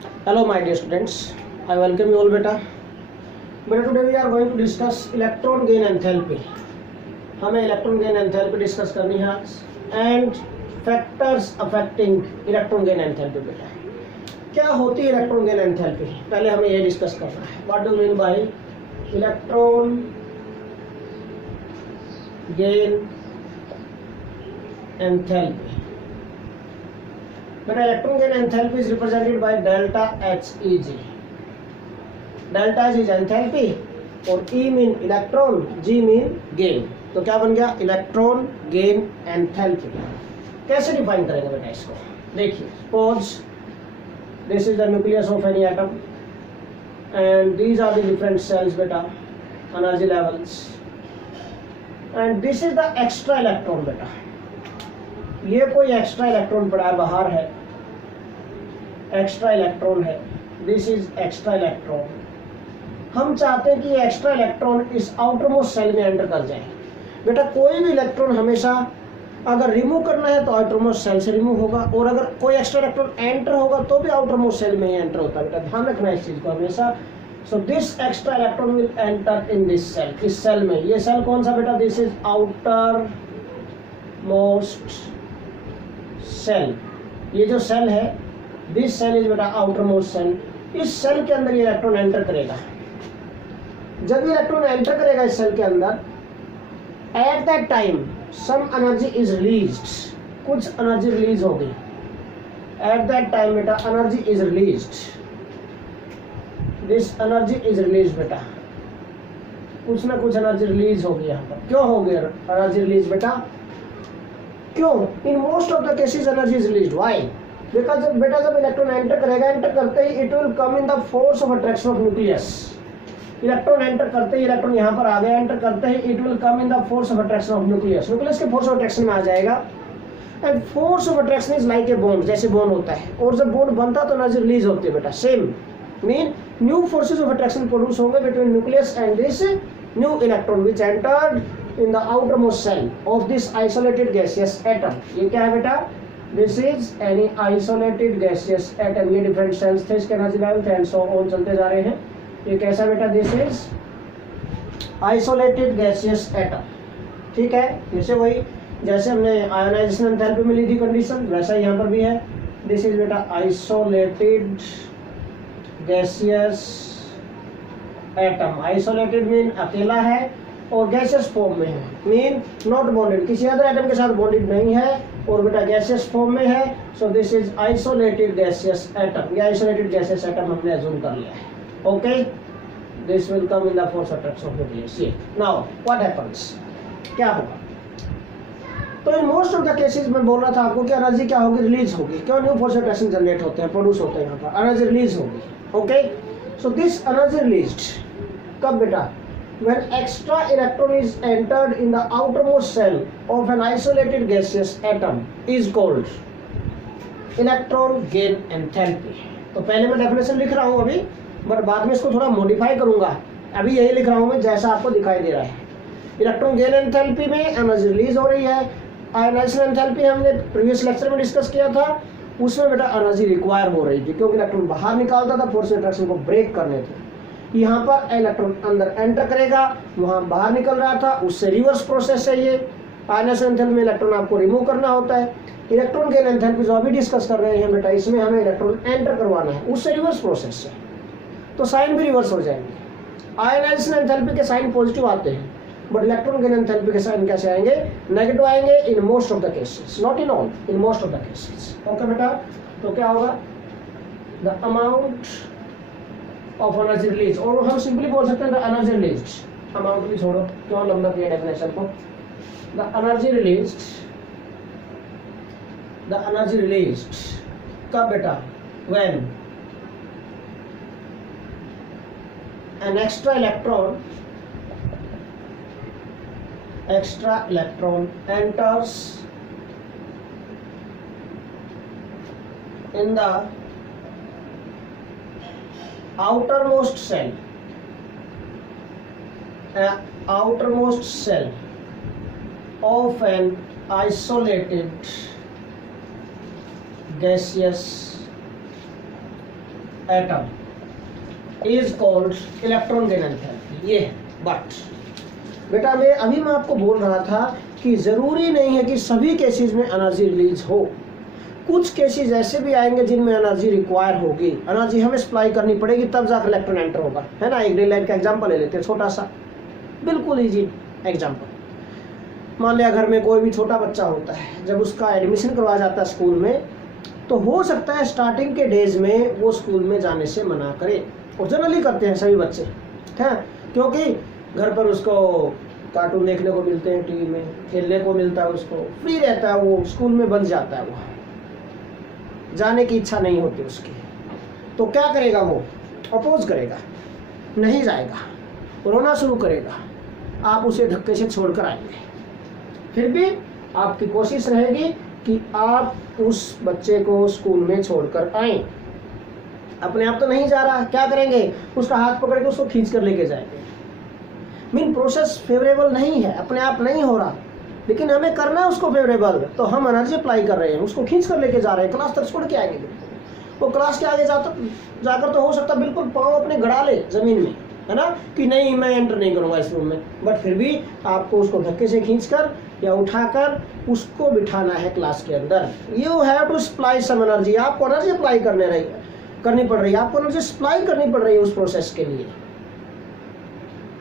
Hello my dear students, I welcome you all beta. Beta today we are going to discuss electron gain enthalpy. हमें electron gain enthalpy discuss करनी है आज and factors affecting electron gain enthalpy बेटा. क्या होती है electron gain enthalpy? पहले हमें ये discuss करना है. What do you mean by electron gain enthalpy? But electron gain enthalpy is represented by delta Heg. Delta H is enthalpy और E mean electron, G mean gain. तो क्या बन गया इलेक्ट्रॉन गेन एंथैल्पी. कैसे define करेंगे बेटा इसको? देखिए, suppose this is the nucleus of any atom and these are the different shells बेटा, energy levels, and this is the extra electron बेटा. ये कोई एक्स्ट्रा इलेक्ट्रॉन पड़ा है, बाहर है, एक्स्ट्रा इलेक्ट्रॉन है. This is extra electron. हम चाहते हैं कि ये एक्स्ट्रा इलेक्ट्रॉन इस आउटर मोस्ट सेल में एंटर कर जाए. बेटा कोई भी इलेक्ट्रॉन हमेशा अगर रिमूव करना है तो आउटर मोस्ट सेल से रिमूव होगा, और अगर कोई एक्स्ट्रा इलेक्ट्रॉन एंटर होगा तो भी आउटर मोस्ट सेल में ही एंटर होता है. बेटा ध्यान रखना इस चीज को हमेशा. So this extra electron will enter in this shell. इस सेल में, ये सेल कौन सा बेटा? This is outermost shell. ये जो सेल है, दिस सेल इज बेटा आउटर मोस्ट सेल. इस सेल के अंदर ये इलेक्ट्रॉन एंटर करेगा. जब ये इलेक्ट्रॉन एंटर करेगा इस सेल के अंदर, at that time some energy is released. कुछ एनर्जी रिलीज होगी. एट दैट टाइम बेटा energy is released. This energy is release बेटा. कुछ ना कुछ एनर्जी रिलीज होगी यहाँ पर. क्यों होगी एनर्जी रिलीज बेटा? क्यों? In most of the cases energy is released. Why? Because जब इलेक्ट्रॉन एंटर करेगा, एंटर करते ही it will come in the force of attraction of nucleus. Electron enter करते ही, इलेक्ट्रॉन यहाँ पर आ गया, एंटर करते ही it will come in the force of attraction of nucleus. Nucleus के फोर्स ऑफ अट्रैक्शन में आ जाएगा. And force of attraction is like a bond. जैसे बॉन्ड होता है, और जब बॉन्ड बनता है तो एनर्जी रिलीज होती है बेटा. Same mean new forces of attraction produce होंगे between nucleus and this new electron which entered in the outermost cell of this isolated gaseous atom. ये क्या है बेटा? This is any isolated gaseous atom. ये different cells थे, इसके energy level थे, and so on चलते जा रहे हैं. ये कैसा बेटा? This is isolated gaseous atom. ठीक है, जैसे वही जैसे हमने आयोनाइजेशन एंथैल्पी में ली थी कंडीशन, वैसा यहाँ पर भी है. This is बेटा isolated gaseous atom. Isolated mean अकेला है और गैसियस फॉर्म में है, मीन नॉट बॉन्डेड, किसी अदर एटम के साथ बॉन्डेड नहीं है, और बेटा गैसियस फॉर्म में है. सो this is isolated gaseous atom. ये आइसोलेटेड गैसियस एटम हमने अज्यूम कर लिया है. Okay, this will come in the force attraction of nucleus. Now what happens? क्या होगा? तो इन मोस्ट ऑफ द केसेस में बोल रहा था आपको कि एनर्जी क्या होगी? रिलीज होगी. क्यों? न्यू फोर्स अट्रैक्शन जनरेट होते हैं, प्रोड्यूस होते हैं, यहाँ पर एनर्जी रिलीज होगी. Okay, so this energy released कब बेटा? When extra electron is entered in the outermost cell of an isolated gaseous atom is called electron gain enthalpy. तो पहले मैं डेफिनेशन लिख रहा हूँ अभी, बट बाद में इसको थोड़ा मॉडिफाई करूँगा. अभी यही लिख रहा हूँ मैं जैसा आपको दिखाई दे रहा है. इलेक्ट्रॉन गेन एंथैल्पी में एनर्जी रिलीज हो रही है. आयोनाइजेशन एंथैल्पी हमने प्रीवियस लेक्चर में डिस्कस किया था, उसमें बेटा एनर्जी रिक्वायर हो रही थी क्योंकि इलेक्ट्रॉन बाहर निकालता था फोर्स अट्रैक्शन को ब्रेक करने थे. यहाँ पर इलेक्ट्रॉन अंदर एंटर करेगा, वहाँ बाहर निकल रहा था, उससे रिवर्स प्रोसेस है ये. आयोनाइजेशन एंथैल्पी में इलेक्ट्रॉन आपको रिमूव करना होता है. इलेक्ट्रॉन गेन एंथैल्पी जो अभी डिस्कस कर रहे हैं बेटा, इसमें हमें इलेक्ट्रॉन एंटर करवाना है, उससे रिवर्स प्रोसेस है, तो साइन भी रिवर्स हो जाएंगे. आयोनाइजेशन एंथैल्पी के साइन पॉजिटिव आते हैं, बट इलेक्ट्रॉन गेन एंथैल्पी के साइन कैसे आएंगे? नेगेटिव आएंगे इन most of the cases, not in all, in most of the cases. Okay बेटा, तो क्या होगा? The amount of energy release, और हम सिंपली बोल सकते हैं द एनर्जी रिलीज्ड. अमाउंट भी छोड़ो, क्यों लंबा किया डेफिनेशन को. The energy released, the energy released कब बेटा? When an extra electron enters in the outermost cell of an isolated gaseous atom is called electron gain enthalpy. ये है बट बेटा मैं आपको बोल रहा था कि ज़रूरी नहीं है कि सभी केसेस में एनर्जी रिलीज हो। कुछ केसेस ऐसे भी आएंगे जिनमें एनर्जी रिक्वायर होगी, एनर्जी हमें सप्लाई करनी पड़ेगी तब जाकर इलेक्ट्रॉन एंटर होगा, है ना। एक डे लाइट का एग्जांपल ले लेते हैं, छोटा सा बिल्कुल इजी एग्जांपल। मान लिया घर में कोई भी छोटा बच्चा होता है, जब उसका एडमिशन करवाया जाता है स्कूल में, तो हो सकता है स्टार्टिंग के डेज में वो स्कूल में जाने से मना करे, और जनरली करते हैं सभी बच्चे, है, क्योंकि घर पर उसको कार्टून देखने को मिलते हैं, टीवी में खेलने को मिलता है, उसको फ्री रहता है, वो स्कूल में बंद जाता है, वो जाने की इच्छा नहीं होती उसकी, तो क्या करेगा, वो अपोज करेगा, नहीं जाएगा, रोना शुरू करेगा, आप उसे धक्के से छोड़कर आएंगे। फिर भी आपकी कोशिश रहेगी कि आप उस बच्चे को स्कूल में छोड़कर आएं। अपने आप तो नहीं जा रहा, क्या करेंगे, उसका हाथ पकड़ के उसको खींच कर लेके जाएंगे। मीन प्रोसेस फेवरेबल नहीं है, अपने आप नहीं हो रहा, लेकिन हमें करना है उसको फेवरेबल, तो हम एनर्जी अप्लाई कर रहे हैं, उसको खींच कर लेके जा रहे हैं, क्लास तक छोड़ के आएंगे। वो क्लास के आगे जाकर तो हो सकता है बिल्कुल पाँव अपने गड़ा ले जमीन में, है ना, कि नहीं मैं एंटर नहीं करूँगा इस रूम में, बट फिर भी आपको उसको धक्के से खींचकर या उठाकर उसको बिठाना है क्लास के अंदर। You have to supply some energy, आपको एनर्जी अप्लाई करनी पड़ रही है, आपको एनर्जी सप्लाई करनी पड़ रही है उस प्रोसेस के लिए।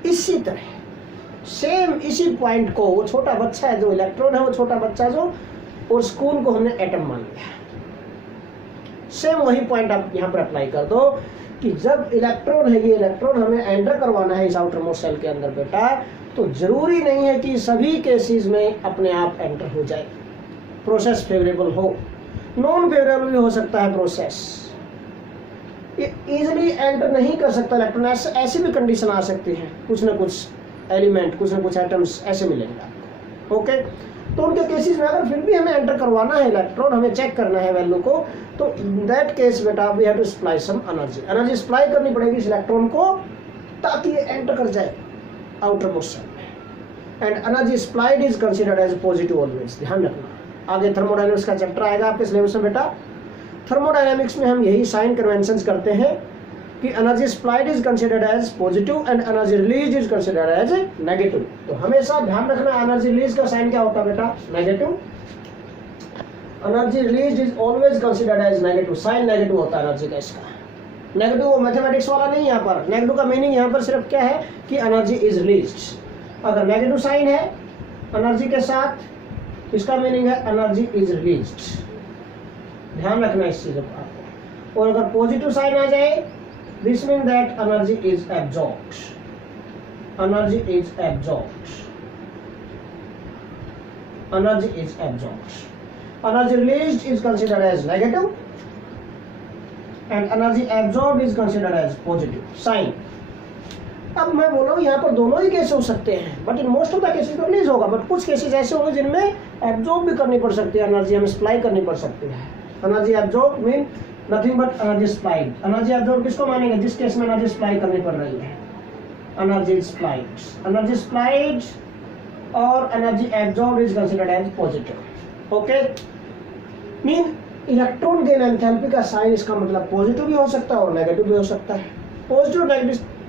इसी तरह सेम इसी पॉइंट को, वो छोटा बच्चा है जो इलेक्ट्रॉन है, वो छोटा बच्चा जो, और स्कूल को हमने एटम मान लिया, सेम वही पॉइंट आप यहाँ पर अप्लाई कर दो कि जब इलेक्ट्रॉन है, ये इलेक्ट्रॉन हमें एंटर करवाना है इस आउटर मोस्ट सेल के अंदर बेटा, तो जरूरी नहीं है कि सभी केसेस में अपने आप एंटर हो जाए, प्रोसेस फेवरेबल हो, नॉन फेवरेबल भी हो सकता है प्रोसेस, ये इजीली एंटर नहीं कर सकता इलेक्ट्रॉन, ऐसी भी कंडीशन आ सकती है, कुछ ना कुछ एलिमेंट, कुछ ना कुछ एटम्स ऐसे मिलेंगे आपको, ओके। तो उनके केसेस में अगर फिर भी हमें एंटर करवाना है इलेक्ट्रॉन, हमें चेक करना है वैल्यू को, तो इन दैट केस बेटा we have to supply some energy supply करनी पड़ेगी इस इलेक्ट्रॉन को, ताकि ये एंटर कर जाए आउटर मोस्ट सेल में। And energy supplied is considered as positive always, ध्यान रखना। आगे थर्मोडायनेमिक्स का चैप्टर आएगा आपके सिलेबस में बेटा, थर्मोडायनेमिक्स में हम यही साइन कन्वेंशंस करते हैं कि energy supplied is considered as positive and energy release is considered as negative. तो हमेशा ध्यान रखना, एनर्जी रिलीज का साइन क्या होता है बेटा, negative. Energy release is always considered as negative, sign negative होता है एनर्जी का। इसका नेगेटिव मैथमेटिक्स वाला नहीं, यहाँ पर नेगेटिव का मीनिंग यहाँ पर सिर्फ क्या है कि एनर्जी इज रिलीज्ड। अगर नेगेटिव साइन है एनर्जी के साथ, इसका मीनिंग है एनर्जी इज रिलीज्ड, ध्यान रखना इस चीज को। और अगर पॉजिटिव साइन आ जाए, this means that energy is absorbed, energy is absorbed, energy is absorbed, energy released is considered as negative and energy absorbed is considered as positive sign। अब मैं बोल रहा हूँ यहाँ पर दोनों ही केस हो सकते हैं, but in most of the cases तो रिलीज होगा, बट कुछ केसेस ऐसे होंगे जिनमें एब्जॉर्ब भी करनी पड़ सकती है, एनर्जी हमें सप्लाई करनी पड़ सकती है। Energy absorb mean nothing but energy supplied. Energy absorb किसको मानेंगे, जिस केस में एनर्जी सप्लाई करनी पड़ रही है, एनर्जी सप्लाइड। एनर्जी सप्लाइड और energy absorb is considered as positive, okay. Mean electron gain enthalpy का साइन इसका मतलब पॉजिटिव भी हो सकता है और नेगेटिव भी हो सकता है। पॉजिटिव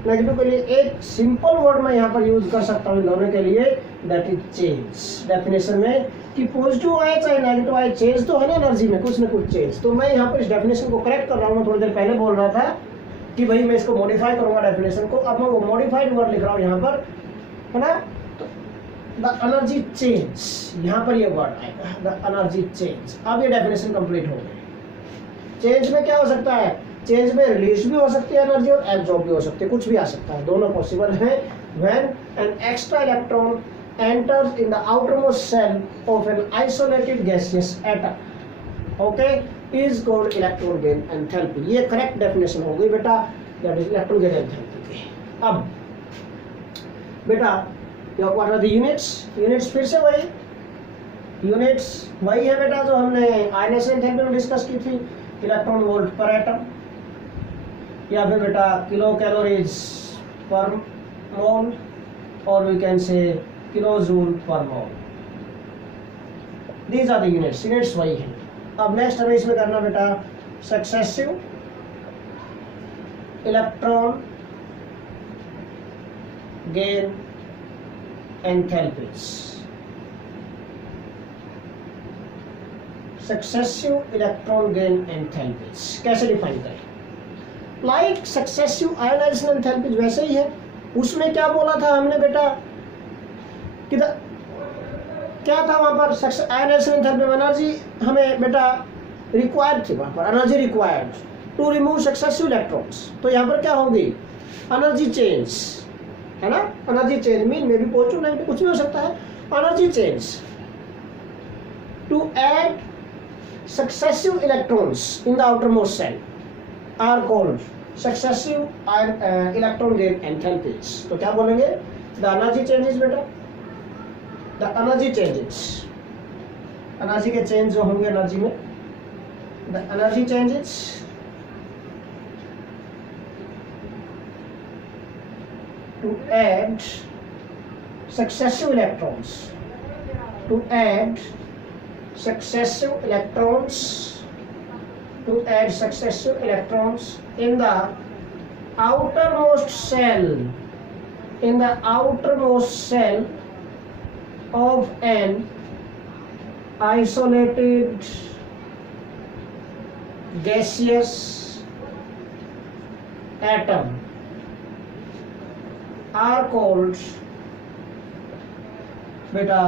नेगेटिव के लिए एक सिंपल वर्ड मैं यहाँ पर यूज कर सकता हूँ इन दोनों के लिए, दैट इज चेंज। डेफिनेशन में कि पॉजिटिव आए चाहे नेगेटिव आए, चेंज तो है ना एनर्जी में, कुछ ना कुछ चेंज। तो मैं यहाँ पर इस डेफिनेशन को करेक्ट कर रहा हूँ। मैं थोड़ी देर पहले बोल रहा था कि भाई मैं इसको मॉडिफाई करूंगा डेफिनेशन को, अब मैं वो मॉडिफाइड वर्ड लिख रहा हूँ यहाँ पर, है ना। तो द एनर्जी चेंज, यहाँ पर ये वर्ड आएगा, द एनर्जी चेंज। अब ये डेफिनेशन कंप्लीट हो गई। चेंज में क्या हो सकता है, चेंज में रिलीज भी हो सकती है एनर्जी और एब्जॉर्ब भी हो सकती है, कुछ भी आ सकता है, दोनों पॉसिबल है। When an extra electron enters in the outermost cell of an isolated gaseous atom, okay, is called electron gain enthalpy। ये करेक्ट डेफिनेशन हो गई बेटा, that is electron gain enthalpy की। अब बेटा व्हाट आर द यूनिट्स फिर से वही यूनिट्स वही है बेटा जो हमने आयनेशन एंथैल्पी में डिस्कस की थी, इलेक्ट्रॉन वोल्ट पर एटम, या फिर बेटा किलो कैलोरीज पर मोल, और वी कैन से kilojoule per mole. These are the units वही है। अब नेक्स्ट हमें इसमें करना बेटा successive electron gain enthalpies, successive electron gain enthalpies कैसे डिफाइन करें? लाइक सक्सेसिव आयोनाइजेशन एंथैल्पीज वैसे ही है। उसमें क्या बोला था हमने बेटा, किधर क्या था वहां पर? आयोनाइजेशन एंथैल्पी में एनर्जी हमें बेटा रिक्वायर्ड थी, वहां पर energy required to remove successive electrons. तो यहाँ पर क्या होगी? एनर्जी चेंज, है ना? एनर्जी चेंज मीन मे भी पॉजिटिव नेगेटिव कुछ भी हो सकता है। Energy change to add successive electrons in the outermost shell are called successive electron gain enthalpies. तो क्या बोलेंगे? द एनर्जी चेंजेस बेटा, द एनर्जी चेंजेस, एनर्जी के चेंज जो होंगे एनर्जी में, the energy changes to add successive electrons, to add successive electrons, to add successive electrons in the outermost cell, in the outermost cell of an isolated gaseous atom are called बेटा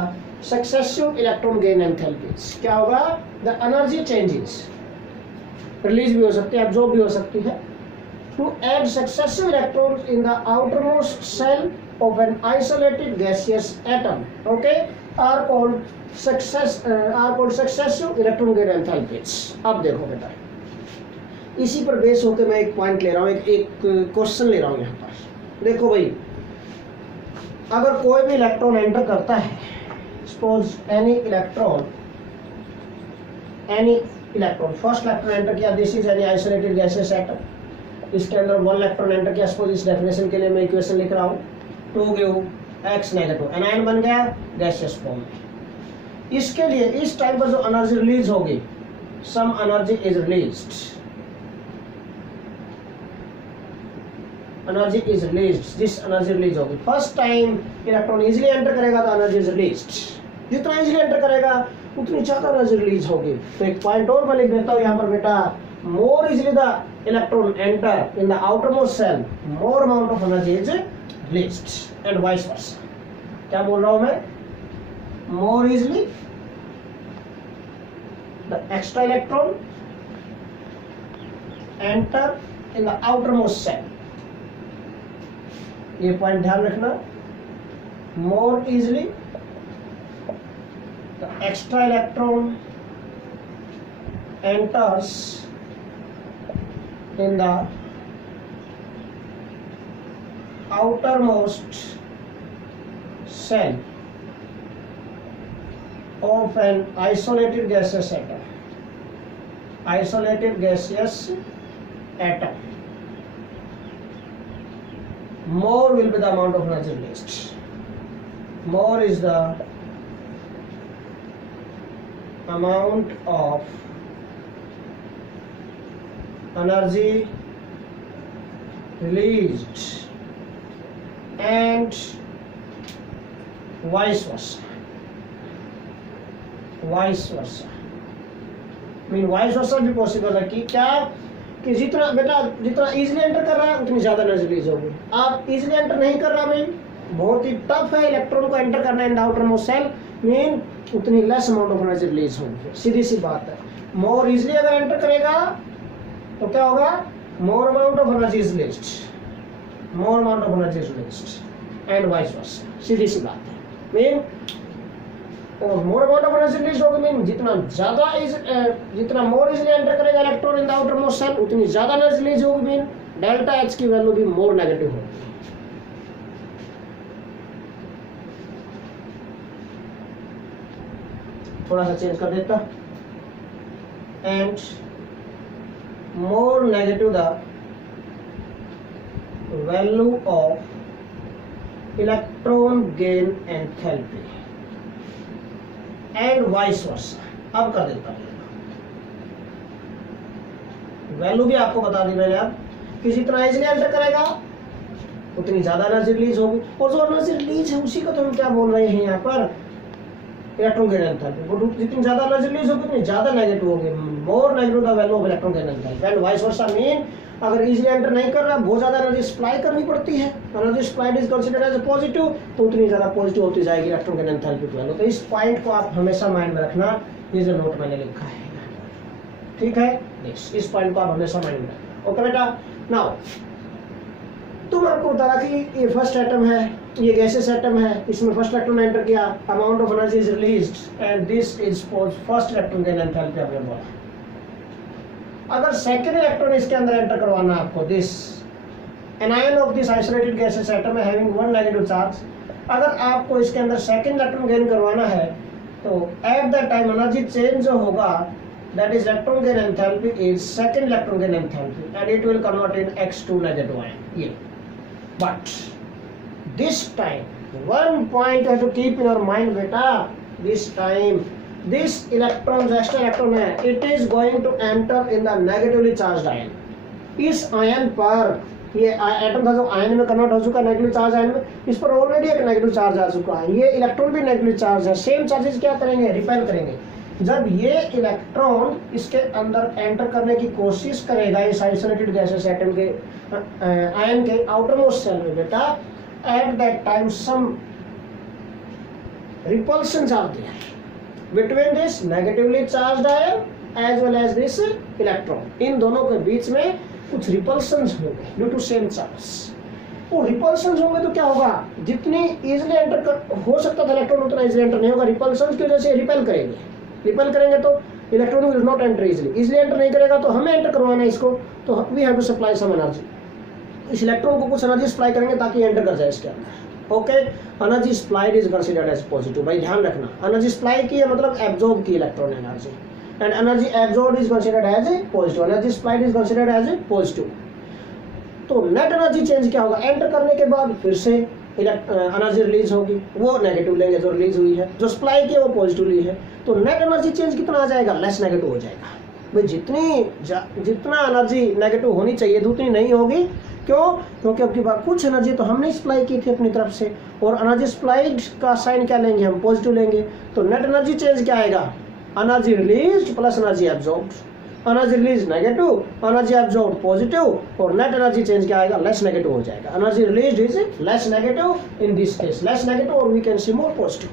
successive electron gain enthalpies. क्या होगा? The energy changes, release भी हो सकती है, absorb भी हो सकती है, to add successive electrons in the outermost shell of an isolated gaseous atom, okay, are called successive electron gain enthalpies. अब देखो बेटा, इसी पर बेस होकर मैं एक पॉइंट ले रहा हूँ, एक क्वेश्चन ले रहा हूँ यहाँ पर। देखो भाई, अगर कोई भी इलेक्ट्रॉन एंटर करता है, suppose any electron first electron enter किया, this is any isolated gaseous atom, इसके अंदर वन इलेक्ट्रॉन एंटर किया, सपोज इस डेफिनेशन के लिए मैं इक्वेशन लिख रहा हूँ, 2 गिव x नेगेटिव, एनायन बन गया गैसियस फॉर्म में। इसके लिए इस टाइम पर जो एनर्जी रिलीज होगी, some energy is released, energy is released, जिस एनर्जी रिलीज होगी first time electron easily enter करेगा तो एनर्जी इज रिलीज्ड, जितना इजीली एंटर करेगा उतनी ज्यादा एनर्जी रिलीज होगी। तो एक पॉइंट और मैं लिख देता हूँ यहाँ पर बेटा, more easily the electron enter in the outermost shell, more amount of energy is released and vice versa. क्या बोल रहा हूँ मैं? More easily the extra electron enter in the outermost shell, ये पॉइंट ध्यान रखना, more easily the extra electron enters in the outermost cell of an isolated gaseous atom, isolated gaseous atom, more will be the amount of energy released. More is the amount of energy released and vice versa. Vice versa mean vice versa भी possible है कि क्या कि जितना बेटा जितना easily enter कर रहा है उतनी ज्यादा एनर्जी रिलीज होगी। आप इजीली एंटर नहीं कर रहा भाई, बहुत ही टफ है इलेक्ट्रॉन को एंटर करना in the outermost shell, mean उतनी less amount of energy release होगी। सीधी सी बात है, मोर इजीली अगर एंटर करेगा तो क्या होगा? More amount of energy is released, more amount of energy is released and vice versa. सीधी सी बात है, मीन और more amount of energy release होगी, मीन जितना मोर इजीली एंटर करेगा electron in the outermost shell उतनी ज्यादा एनर्जी रिलीज होगी, मीन डेल्टा एच की वैल्यू भी मोर नेगेटिव होगी। थोड़ा सा चेंज कर देता, and more negative the value of electron gain enthalpy and vice वर्सा। अब कर देता हूं, वैल्यू भी आपको बता दी मैंने। अब कि जितना इजीली एंटर करेगा उतनी ज्यादा एनर्जी रिलीज होगी, और जो एनर्जी रिलीज है उसी को तो हम क्या बोल रहे हैं यहाँ पर, इलेक्ट्रॉन गेन एंथैल्पी। वो जितनी ज्यादा एनर्जी रिलीज होगी उतनी ज्यादा नेगेटिव होगी, मोर negative the value of electron gain enthalpy. And vice versa mean अगर इजीली एंटर नहीं कर रहा, बहुत ज्यादा एनर्जी सप्लाई करनी पड़ती है, energy supplied is considered as a positive, तो उतनी ज्यादा पॉजिटिव होती जाएगी इलेक्ट्रॉन गेन एंथैल्पी की वैल्यू। तो इस पॉइंट को आप हमेशा माइंड में रखना, ये जो नोट मैंने लिखा है, ठीक है, इस पॉइंट को आप हमेशा माइंड में रखना। ओके बेटा, नाउ तुम आपको बता कि ये फर्स्ट एटम है, ये गैसेस एटम है, इसमें फर्स्ट इलेक्ट्रॉन एंटर किया, amount of energy is released and this is first electron gain enthalpy आपने बोला। अगर सेकंड इलेक्ट्रॉन इसके अंदर एंटर करवाना आपको, this anion of this isolated gases atom है हैविंग वन नेगेटिव चार्ज, अगर आपको इसके अंदर सेकंड इलेक्ट्रॉन गेन करवाना है तो at the time energy change जो होगा that is electron gain enthalpy is second electron gain enthalpy and it will convert in x2 negative ion. Yeah. But this time one point you have to keep in your mind beta, this time this electron जो extra electron है it is going to enter in the negatively charged ion. इस ion पर ये atom था जो ion में convert हो चुका है नेगेटिव चार्ज आयन में, इस पर ऑलरेडी एक नेगेटिव चार्ज आ चुका है, ये इलेक्ट्रॉन भी नेगेटिव चार्ज है, सेम चार्जेस क्या करेंगे, रिपेल करेंगे। जब ये इलेक्ट्रॉन इसके अंदर एंटर करने की कोशिश करेगा इस आइसोलेटेड गैसेस एटम के आयन के आउटर मोस्ट सेल में बेटा, at that time some repulsions are there between this negatively charged ion as well as this electron, इन दोनों के बीच में कुछ रिपल्शंस होंगे ड्यू टू सेम चार्ज। वो रिपल्शंस होंगे तो क्या होगा, जितनी इजीली एंटर हो सकता था इलेक्ट्रॉन उतना इजीली एंटर नहीं होगा, रिपल्शंस की वजह से रिपेल करेंगे, रिपेल करेंगे तो electron will not enter easily enter नहीं करेगा, तो हमें एंटर करवाना है इसको, तो we have to supply some energy, इस इलेक्ट्रॉन को कुछ एनर्जी सप्लाई करेंगे ताकि एंटर कर जाए इसके अंदर। Okay, energy supplied is considered as positive, भाई ध्यान रखना, एनर्जी सप्लाई की है मतलब एब्जॉर्ब की electron energy, and energy absorb is considered as a positive, energy supplied is considered as a positive. तो नेट एनर्जी चेंज क्या होगा, एंटर करने के बाद फिर से एनर्जी रिलीज होगी, वो नेगेटिव लेंगे जो रिलीज हुई है, जो सप्लाई की है वो पॉजिटिव ली है, तो नेट एनर्जी चेंज कितना आ जाएगा, लेस नेगेटिव हो जाएगा। भाई जितना एनर्जी नेगेटिव होनी चाहिए उतनी नहीं होगी, क्यों, क्योंकि अब की बार कुछ एनर्जी तो हमने सप्लाई की थी अपनी तरफ से, और एनर्जी सप्लाइड का साइन क्या लेंगे हम, पॉजिटिव लेंगे, तो नेट एनर्जी चेंज क्या आएगा, energy release plus energy absorbed, energy release negative, energy absorb positive, और नेट एनर्जी चेंज क्या आएगा, लेस नेगेटिव हो जाएगा। Energy release is less negative in this case, less negative और we can see more positive,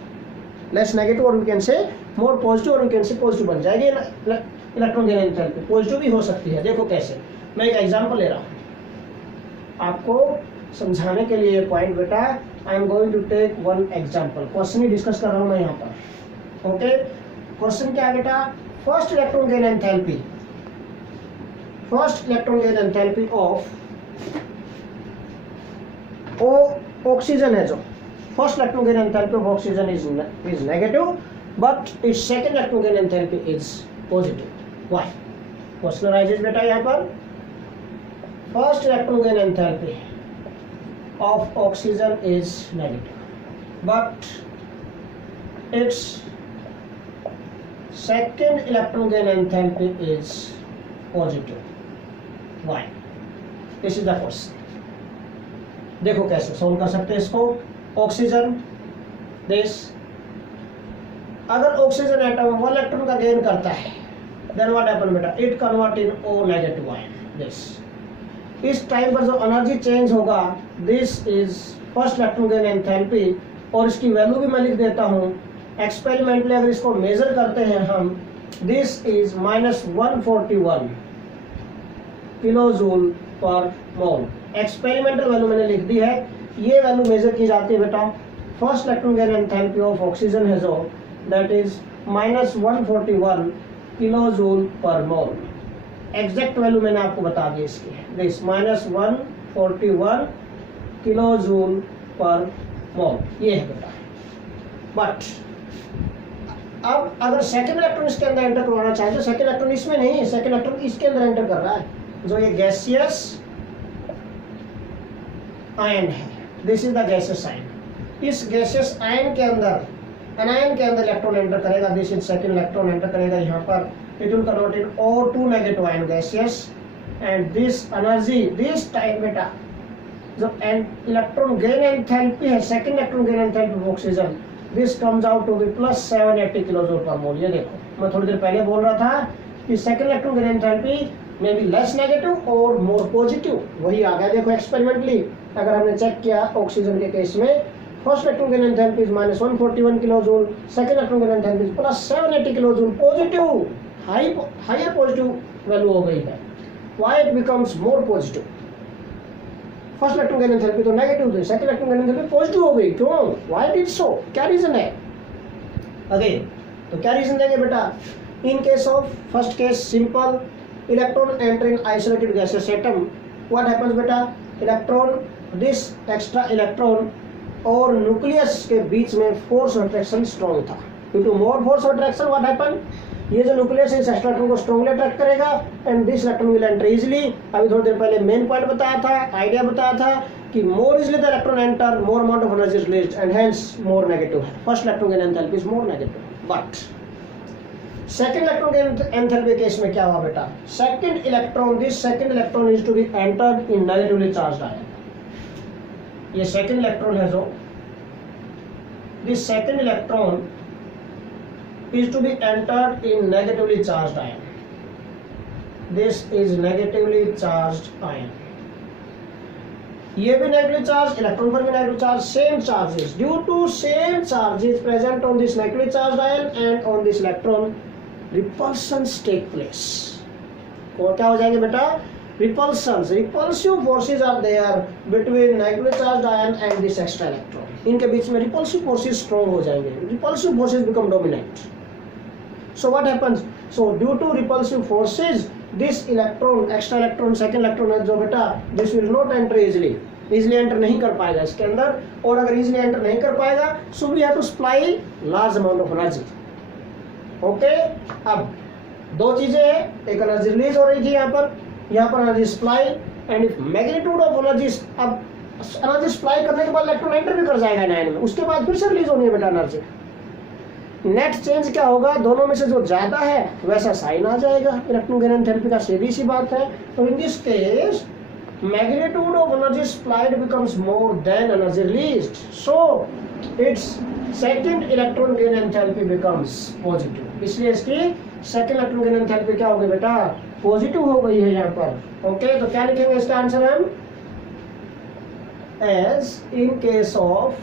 less negative और we can say more positive, और we can say positive बन जाएगी electron gain enthalpy, positive भी हो सकती है। देखो कैसे, मैं एक एग्जांपल ले रहा हूँ आपको समझाने के लिए पॉइंट बेटा, I am going to take one example, question ही डिस्कस कर रहा हूँ मैं यहाँ पर। ओके, क्वेश्चन क्या है बेटा, first electron gain enthalpy, first electron gain enthalpy of oxygen है, जो first electron gain enthalpy of oxygen is negative but it's second electron gain enthalpy is positive. Why, question rises बेटा यहाँ पर, first electron gain enthalpy of oxygen is negative but it's second electron gain enthalpy is positive. Why? This is the question. देखो कैसे solve कर सकते हैं इसको। Oxygen this, अगर ऑक्सीजन एटम 1 इलेक्ट्रॉन का गेन करता है देन व्हाट हैपन बेटा, it convert in O negative ion. This, इस टाइम पर जो एनर्जी चेंज होगा this is first electron gain enthalpy, और इसकी वैल्यू भी मैं लिख देता हूँ। एक्सपेरिमेंटली अगर इसको मेजर करते हैं हम, this is -141 kilojoule per mole. Experimental value मैंने लिख दी है, ये वैल्यू मेजर की जाती है बेटा first electron gain enthalpy of oxygen है जो, that is -141 kilojoule per mole. Exact value मैंने आपको बता दी इसकी, दिस -141 किलोजूल पर मोल, ये है बेटा। बट अब अगर सेकंड इलेक्ट्रॉन इसके अंदर एंटर करवाना चाहे तो सेकंड इलेक्ट्रॉन इसमें नहीं है, सेकंड इलेक्ट्रॉन इसके अंदर एंटर कर रहा है, जो ये गैसियस आयन है, this is the gaseous ion. इस गैसियस आयन के अंदर, एनायन के अंदर इलेक्ट्रॉन एंटर करेगा, this is second electron enter करेगा यहाँ पर, it will convert in O2 negative ion gaseous and this energy this time बेटा जब इलेक्ट्रॉन गेन एंथैल्पी है, second electron gain enthalpy of oxygen, this comes out to be plus 780 kilojoule per mole. ये देखो मैं थोड़ी देर पहले बोल रहा था कि second electron gain enthalpy may be less negative और मोर पॉजिटिव, वही आ गया। देखो एक्सपेरिमेंटली अगर हमने चेक किया ऑक्सीजन के केस में, first electron gain enthalpy is -141 kilojoule, second electron gain enthalpy is plus 780 kilojoule, positive, higher positive value हो गई है। Why it becomes more positive? First electron gain enthalpy तो नेगेटिव थी, second electron gain enthalpy positive हो गई, क्यों? Why it is so? क्या reason है? अगेन तो क्या रीजन देंगे बेटा? In case of first case simple, electron entering isolated gases atom, what happens बेटा? इलेक्ट्रॉन, दिस एक्स्ट्रा इलेक्ट्रॉन और न्यूक्लियस के बीच में फोर्स ऑफ अट्रैक्शन स्ट्रॉन्ग था। Due to more force of attraction what happen? ये जो न्यूक्लियस है इस एक्स्ट्रा इलेक्ट्रॉन को स्ट्रॉन्गली अट्रैक्ट करेगा and this electron will enter easily. अभी थोड़ी देर पहले मेन पॉइंट बताया था, आइडिया बताया था कि more easily the electron enter, more amount of energy is released and hence more negative है। First electron gain enthalpy is more negative, but second electron gain enthalpy case में क्या हुआ बेटा? Second electron, this second electron is to be entered in negatively charged ion. ये second electron है जो, this second electron is to be entered in negatively charged ion. This is negatively charged ion. ये भी negative charge, electron पर भी negative charge, same charges, due to same charges present on this negatively charged ion and on this electron, repulsions take place. और क्या हो जाएंगे बेटा? Repulsions, repulsive forces are there between negatively charged ion and this extra electron. इनके बीच में repulsive forces strong हो जाएंगे, repulsive forces become dominant. So what happens? So due to repulsive forces this electron, extra electron, second electron है जो बेटा, this will not enter easily, easily enter नहीं कर पाएगा इसके अंदर। और अगर इजीली एंटर नहीं कर पाएगा so we have to supply large amount of energy. Okay, अब दो चीजें हैं, एक एनर्जी रिलीज हो रही थी यहाँ पर energy supply and if magnitude of energy, अब एनर्जी सप्लाई करने के बाद इलेक्ट्रॉन एंटर भी कर जाएगा नाइन में, उसके बाद फिर से रिलीज होनी है बेटा एनर्जी। नेट चेंज क्या होगा? दोनों में से जो ज्यादा है वैसा साइन आ जाएगा इलेक्ट्रॉन गेन एंथैल्पी का, सीधी सी बात है। तो इन this case magnitude of energy supplied becomes more than energy released, so it's second electron gain enthalpy becomes positive. इसलिए इसकी सेकंड इलेक्ट्रॉन गेन एंथैल्पी क्या हो गई बेटा? पॉजिटिव हो गई है यहाँ पर। ओके, तो क्या लिखेंगे इसका आंसर हम? as in case of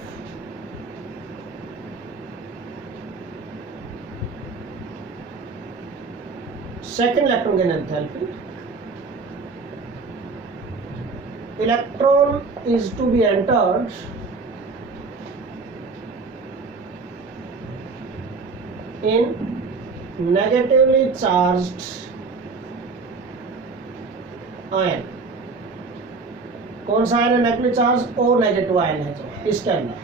second electron gain enthalpy, electron is to be entered in negatively charged ion. कौन सा आयन है? नेगेटिव चार्ज और नेगेटिव आयन है जो इसके अंदर,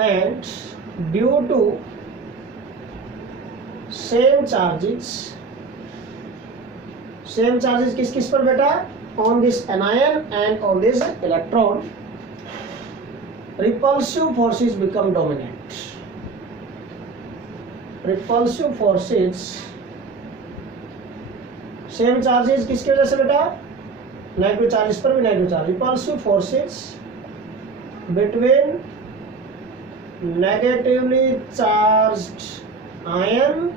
and due to same charges किस किस पर बेटा? On this anion and on this electron, repulsive forces become dominant. Repulsive forces, same charges किसकी वजह से बेटा? नेगेटिव चार्जेस पर भी negative charge, repulsive forces between negatively charged ion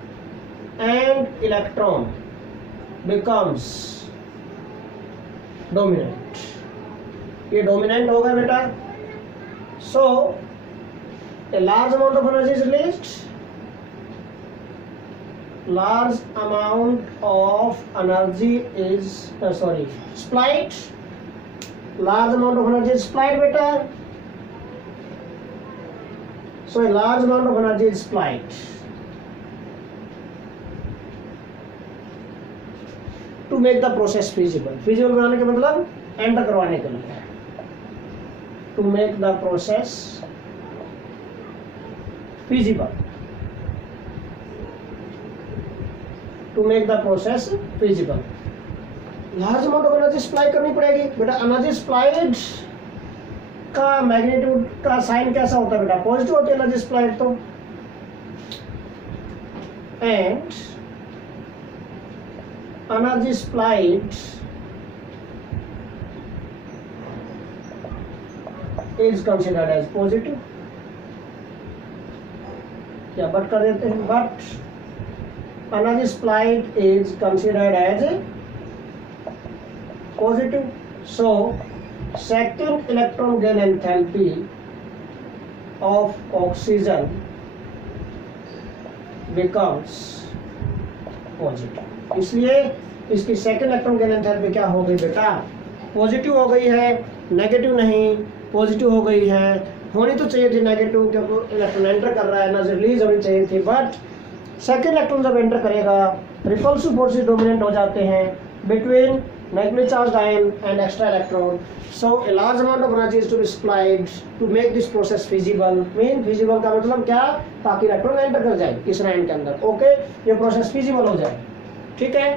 and electron becomes dominant. ये डोमिनेंट होगा बेटा, so a large amount of energy is released, large amount of energy is supplied, large amount of energy is supplied beta, so a large amount of energy is supplied to make the process feasible बनाने के मतलब enter करवाने के लिए, to make the process feasible, to make the process feasible, large amount of energy supply करनी पड़ेगी बेटा। Energy supplied का मैग्नीट्यूड का साइन कैसा होता है बेटा? पॉजिटिव होती है एनर्जी सप्लाइड तो, and energy supplied is considered as positive, या बट कर देते हैं, but energy supplied is considered as positive. So second electron gain enthalpy of oxygen becomes positive. इसलिए इसकी सेकेंड इलेक्ट्रॉन गेन एंथैल्पी क्या हो गई बेटा, पॉजिटिव हो गई है, नेगेटिव नहीं, पॉजिटिव हो गई है। होनी तो चाहिए थी नेगेटिव, क्योंकि इलेक्ट्रॉन एंटर कर रहा है, एनर्जी रिलीज होनी चाहिए थी, बट सेकेंड इलेक्ट्रॉन जब एंटर करेगा रिपल्सिव फोर्सेस डोमिनेंट हो जाते हैं between negatively charged ion and extra electron. So a large amount of energy is to be supplied to make this process feasible. Mean feasible का मतलब क्या, ताकि electron enter कर जाए इस रैंड के अंदर, ओके, ये प्रोसेस feasible हो जाए, ठीक है।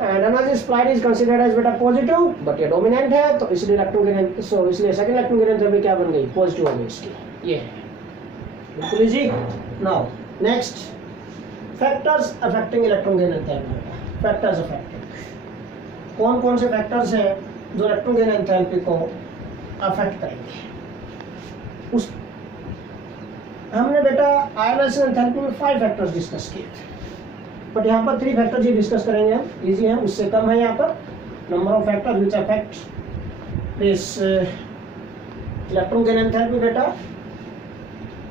And energy supplied is considered as बेटा पॉजिटिव, बट ये डोमिनेंट है, तो इसलिए इलेक्ट्रॉन गेन, सो इसलिए सेकंड इलेक्ट्रॉन गेन एंथैल्पी क्या बन गई, पॉजिटिव हो गई इसकी, ये है बिल्कुल easy. Now next, factors affecting electron gain enthalpy. Factors affecting, कौन कौन से फैक्टर्स हैं जो इलेक्ट्रॉन गेन एंथैल्पी को अफेक्ट करेंगे। उस हमने बेटा आयोनाइजेशन एंथैल्पी में 5 फैक्टर्स डिस्कस किए थे, बट यहाँ पर 3 फैक्टर्स ही डिस्कस करेंगे हम, इजी है, उससे कम है यहाँ पर number of factors which affect this electron gain enthalpy. बेटा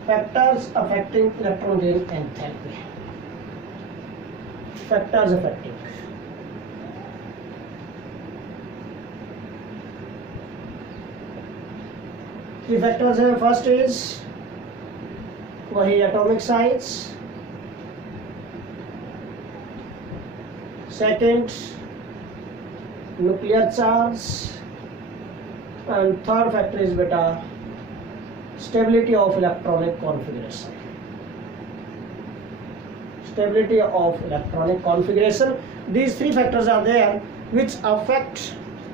factors affecting electron gain enthalpy, factors affecting, factors है, फर्स्ट इज वही atomic size, second nuclear charge, and third factor is बेटा stability of electronic configuration, stability of electronic configuration. These 3 factors are there which affect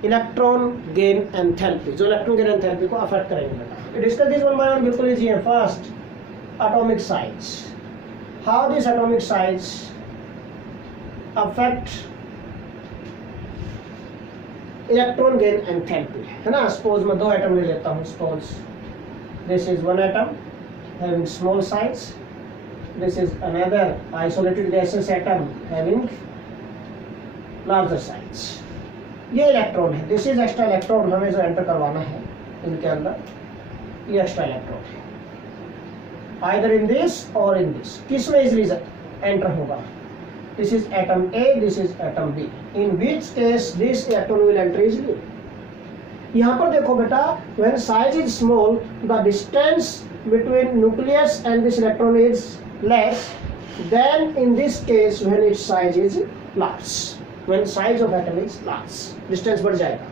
electron gain enthalpy, जो electron gain enthalpy को affect करेंगे बेटा। Discuss this one by one, बिल्कुल easy है। First, atomic size, how this atomic size affect electron gain enthalpy, है ना। Suppose मैं 2 atom ले लेता हूँ, suppose this is 1 atom having small size, this is another isolated gases atom having larger size. ये electron है, this is extra electron, हमें जो एंटर करवाना है इनके अंदर, ये एक्स्ट्रा इलेक्ट्रॉन है, आइदर इन दिस और इन दिस, किस में इजीली एंटर होगा। This is atom A, this is atom B, in which case this electron will enter easily. यहाँ पर देखो बेटा, when size is small the distance between nucleus and this electron is less than in this case when it's size is large. When size of atom is large, distance बढ़ जाएगा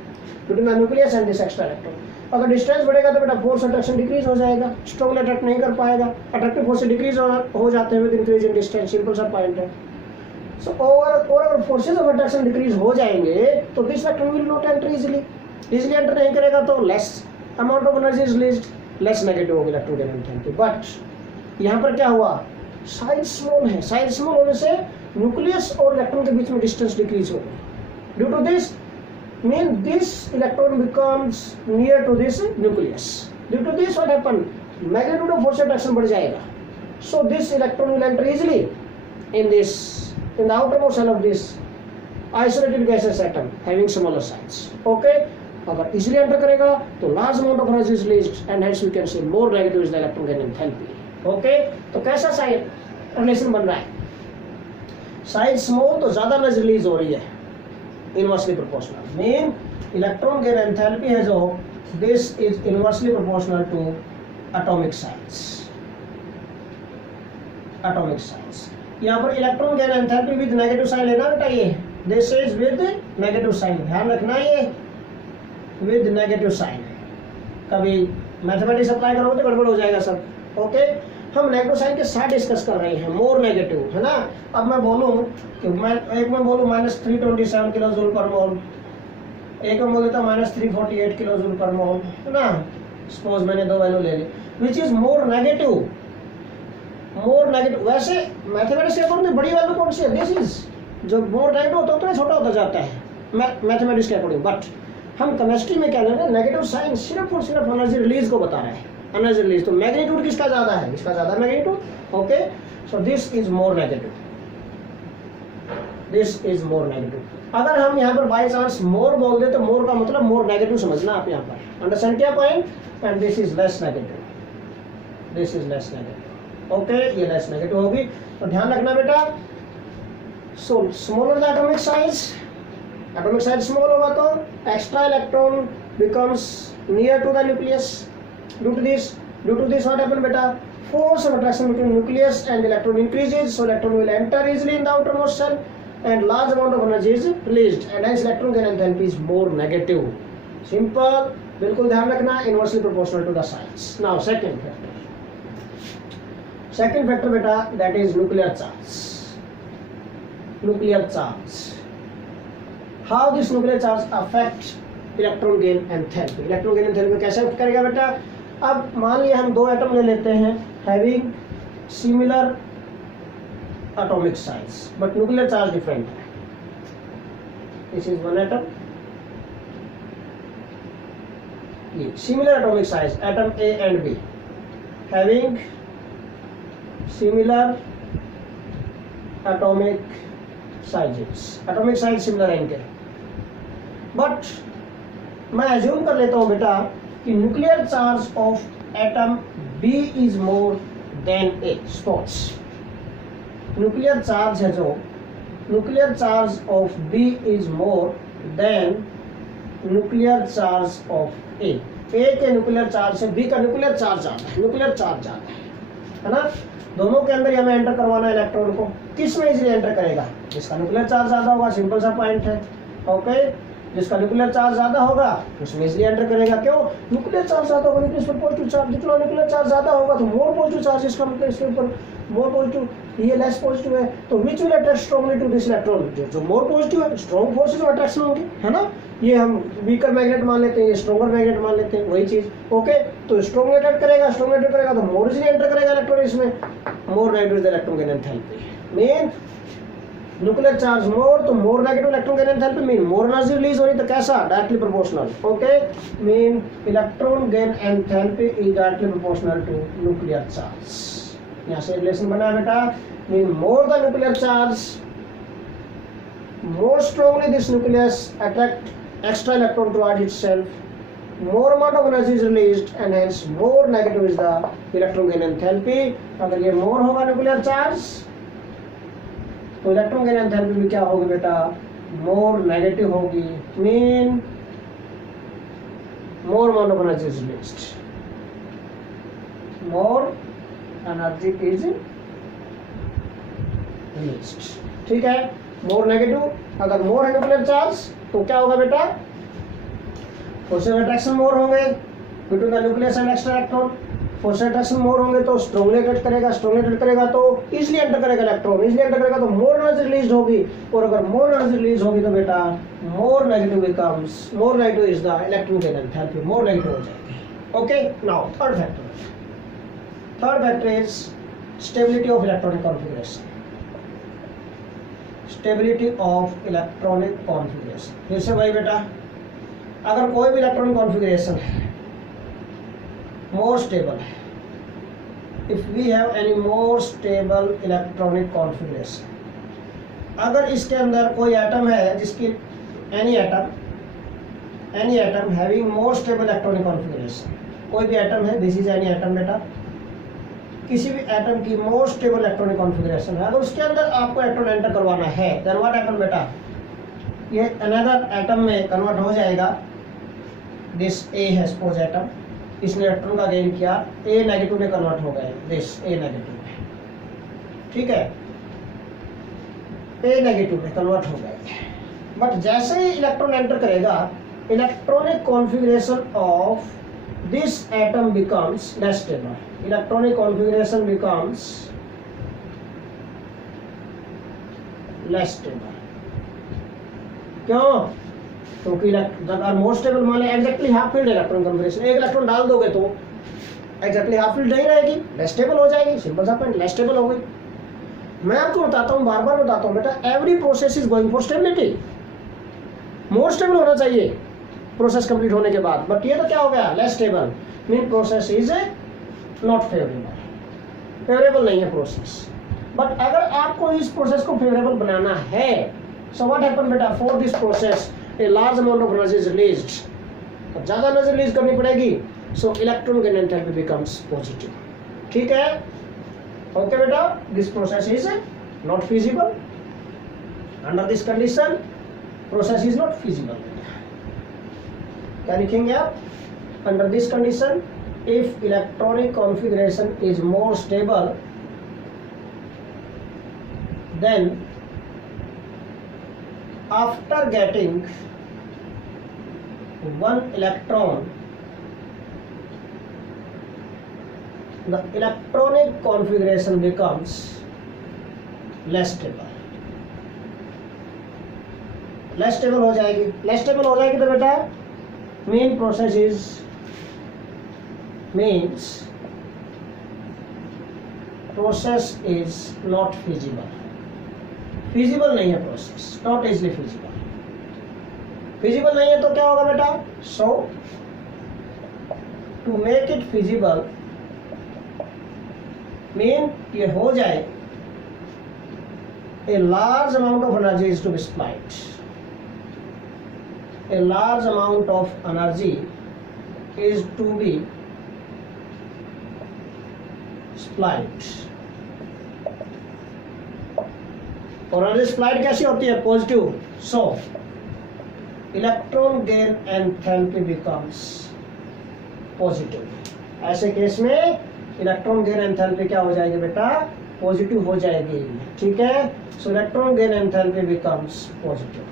between the nucleus and this extra electron। अगर distance बढ़ेगा तो बेटा force attraction decrease हो जाएगा, strong attract नहीं कर पाएगा, अट्रैक्टिव फोर्स डिक्रीज हो जाते हैं with increase in distance, simple सा पॉइंट है। सो अगर फोर्सेज ऑफ अट्रैक्शन डिक्रीज हो जाएंगे तो this electron will not enter easily enter नहीं करेगा, तो less amount of energy is released, less negative होगी इलेक्ट्रॉन गेन एंथैल्पी। बट यहाँ पर क्या हुआ, साइज स्मॉल है, साइज स्मॉल होने से न्यूक्लियस और इलेक्ट्रॉन के बीच में डिस्टेंस डिक्रीज हो गई। Due to this mean this electron becomes near to this nucleus. Due to this what happen, magnitude of force attraction बढ़ जाएगा। So this electron will enter easily in the outermost shell of this isolated gases atom having smaller size, okay. अगर easily enter करेगा तो large amount of energy is released and hence we can say more negative is the electron gain enthalpy, okay. तो कैसा side relation बन रहा है, size small तो ज्यादा एनर्जी रिलीज हो रही है, inversely proportional, mean electron gain enthalpy है जो this is inversely proportional to atomic size. Atomic size यहाँ पर electron gain enthalpy with negative sign लेना बेटा, ये this is with negative sign, ध्यान रखना ये विद नेगेटिव साइन। कभी मैथमेटिक्स अप्लाई करोगे तो गड़बड़ हो जाएगा सब, ओके। हम नेगेटिव साइन के साथ डिस्कस कर रहे हैं, मोर नेगेटिव, है ना। अब मैं बोलूँ कि एक में बोलूँ -327 किलो जूल पर मोल, एक में बोल देता -348 किलो जूल पर मोल, है ना। सपोज मैंने 2 वैल्यू ले ली, विच इज मोर नेगेटिव। वैसे मैथमेटिक्स के अकॉर्डिंग बड़ी वैल्यू कौन सी है, दिस इज जो मोर नेगेटिव होता है उतना छोटा होता जाता है मैथमेटिक्स के अकॉर्डिंग। बट हम केमिस्ट्री में क्या ले रहे हैं, नेगेटिव साइन सिर्फ और सिर्फ एनर्जी रिलीज को बता रहा है, एनर्जी रिलीज। तो मैग्नीट्यूड किसका ज़्यादा है, इसका ज़्यादा magnitude. Okay, so this is more negative, this is more negative. अगर हम यहाँ पर बाई चांस मोर बोल दे तो मोर का मतलब मोर नेगेटिव समझना आप यहाँ पर, अंडरस्टैंड क्या point. And this is less negative, this is less negative. Okay, ये लेस नेगेटिव होगी, तो ध्यान रखना बेटा। So smaller the atomic size small होगा तो extra electron becomes near to the nucleus. Due to this what happen बेटा, force of attraction between nucleus and electron increases, so electron will enter easily in the outermost shell and large amount of energy is released and hence electron gain enthalpy is more negative. Simple, बिल्कुल ध्यान रखना, inversely proportional to the size. Now second factor बेटा, that is nuclear charge. Nuclear charge, how this nuclear charge affect electron gain enthalpy. Electron gain enthalpy कैसे affect करेगा बेटा। अब मान लिया हम दो एटम ले लेते हैं having similar atomic size but nuclear charge different है। दिस इज वन एटम, ये similar atomic size atom A and be having similar atomic sizes, atomic size similar है इनके। बट मैं एज्यूम कर लेता हूं बेटा कि nuclear charge of atom B is more than A sports. Nuclear charge है जो, nuclear charge of B is more than nuclear charge of A. A के न्यूक्लियर चार्ज से बी का न्यूक्लियर चार्ज ज्यादा है, न्यूक्लियर चार्ज ज्यादा है ना। दोनों के अंदर हमें एंटर करवाना है इलेक्ट्रॉन को, किस में इजीली एंटर करेगा, जिसका न्यूक्लियर चार्ज ज्यादा होगा, सिंपल सा पॉइंट है। ओके, जिसका न्यूक्लियर चार्ज ज्यादा होगा उसमें इसलिए एंटर करेगा। क्यों, न्यूक्लियर चार्ज ज्यादा होगा, न्यूक्लियस पर पॉजिटिव चार्ज, जितना न्यूक्लियर चार्ज ज्यादा होगा तो मोर पॉजिटिव चार्ज, इसका मतलब इसके ऊपर मोर पॉजिटिव, ये लेस पॉजिटिव है, तो which will attract strongly to this electron, जो मोर पॉजिटिव है स्ट्रॉन्ग फोर्सेस ऑफ अट्रैक्शन होगी, है ना। ये हम वीकर मैग्नेट मान लेते हैं, ये स्ट्रॉन्गर मैग्नेट मान लेते हैं, वही चीज। ओके, तो स्ट्रॉन्ग अट्रैक्ट करेगा, स्ट्रॉन्ग अट्रैक्ट करेगा तो मोर इजीली एंटर करेगा इलेक्ट्रॉन इसमें, more negative the electron gain enthalpy. Mean nuclear charge more तो more negative electron gain enthalpy, mean more energy release हो रही, तो कैसा, directly proportional. Okay, mean electron gain enthalpy is directly proportional to nuclear charge. यहाँ से relation बना बेटा, mean more the nuclear charge more strongly this nucleus attract extra electron towards itself, more amount of energy is released and hence more negative is the electron gain enthalpy। अगर ये more होगा nuclear charge तो electron gain enthalpy भी क्या होगी बेटा, मोर negative होगी, mean more amount of energy is released, more energy is released. ठीक है, मोर नेगेटिव, अगर मोर है न्यूक्लियर चार्ज तो क्या होगा बेटा, फोर्स ऑफ अट्रैक्शन मोर होंगे between the nucleus and extra electron, force of attraction more होंगे तो स्ट्रांगली अट्रैक्ट करेगा, स्ट्रांगली अट्रैक्ट करेगा तो इजीली एंटर करेगा इलेक्ट्रॉन, इजीली एंटर करेगा तो मोर एनर्जी रिलीज होगी, और अगर मोर एनर्जी रिलीज होगी तो बेटा more negative becomes, more negative is the electron gain enthalpy, more negative हो जाएगी। Okay, now third factor is stability of electronic configuration. Stability of electronic configuration, फिर से भाई बेटा, अगर कोई भी इलेक्ट्रॉनिक कॉन्फिगरेशन है मोर स्टेबल है, if we have any more stable electronic configuration, अगर इसके अंदर कोई एटम है जिसकी any atom having more stable electronic configuration, कोई भी एटम है, दिस इज एनी एटम बेटा, किसी भी एटम की मोर स्टेबल इलेक्ट्रॉनिक कॉन्फिगरेशन है, अगर उसके अंदर आपको इलेक्ट्रॉन एंटर करवाना है, देन व्हाट हैपन बेटा, ये अनदर एटम में कन्वर्ट हो जाएगा। दिस ए है सपोज एटम, इसने इलेक्ट्रॉन का गेन किया, ए नेगेटिव में कन्वर्ट हो गए, दिस ए नेगेटिव में, ठीक है, ए नेगेटिव में कन्वर्ट हो गए। बट जैसे ही इलेक्ट्रॉन एंटर करेगा, electronic configuration of this atom becomes less stable, electronic configuration becomes less stable। क्यों, क्योंकि जब मोर स्टेबल मान लें exactly half field electron configuration, एक इलेक्ट्रॉन डाल दोगे तो एग्जैक्टली हाफ फील्ड नहीं रहेगी, लेस स्टेबल हो जाएगी, सिंपल सा पॉइंट, लेस स्टेबल हो गई। मैं आपको बताता हूँ, बार बार बताता हूँ बेटा, every process is going for stability, more stable होना चाहिए प्रोसेस कंप्लीट होने के बाद, बट ये तो क्या हो गया, less stable, mean process is not favourable, favourable नहीं है प्रोसेस। बट अगर आपको इस प्रोसेस को फेवरेबल बनाना है, सो व्हाट हैपन बेटा, for this process A large amount of energy is released, ज़्यादा एनर्जी रिलीज करनी पड़ेगी, सो electron gain enthalpy becomes positive. ठीक है, ओके बेटा, this process is not feasible, under this condition process is not feasible. क्या लिखेंगे आप, under this condition if electronic configuration is more stable, then after getting one electron, the electronic configuration becomes less stable, less stable हो जाएगी, less stable हो जाएगी तो बेटा main process is means process is not feasible, feasible नहीं है process, not easily feasible, feasible नहीं है तो क्या होगा बेटा, so to make it feasible mean ये हो जाए a large amount of energy is to be supplied, a large amount of energy is to be supplied, और एनर्जी सप्लाइड कैसी होती है, पॉजिटिव, सो electron gain enthalpy becomes positive. ऐसे case में electron gain enthalpy क्या हो जाएगी बेटा, पॉजिटिव हो जाएगी। ठीक है, सो electron gain enthalpy becomes positive,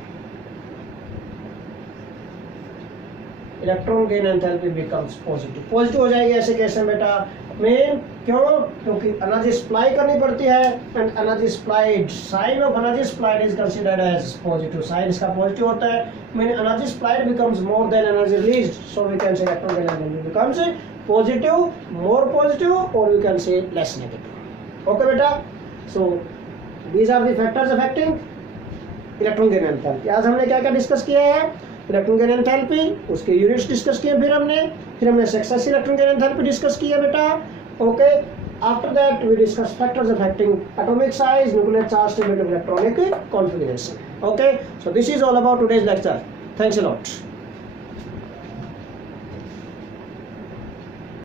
electron gain enthalpy becomes positive, positive हो जाएगी ऐसे केस में बेटा। मेन क्यों, क्योंकि एनर्जी सप्लाई करनी पड़ती है, and energy supplied, sign of energy supplied is considered as positive, sign इसका पॉजिटिव होता है, mean energy supplied becomes more than energy released, so we can say electron gain energy becomes positive, more positive, और we can say less negative. Okay बेटा, so these are the factors affecting electron gain enthalpy. आज हमने क्या क्या discuss किया है, electron gain enthalpy, उसके units discuss किए, फिर हमने successive electron gain enthalpy discuss किया बेटा। Okay, after that we discuss factors affecting atomic size, nuclear charge, stability of electronic configuration. Okay, so this is all about today's lecture. Thanks a lot.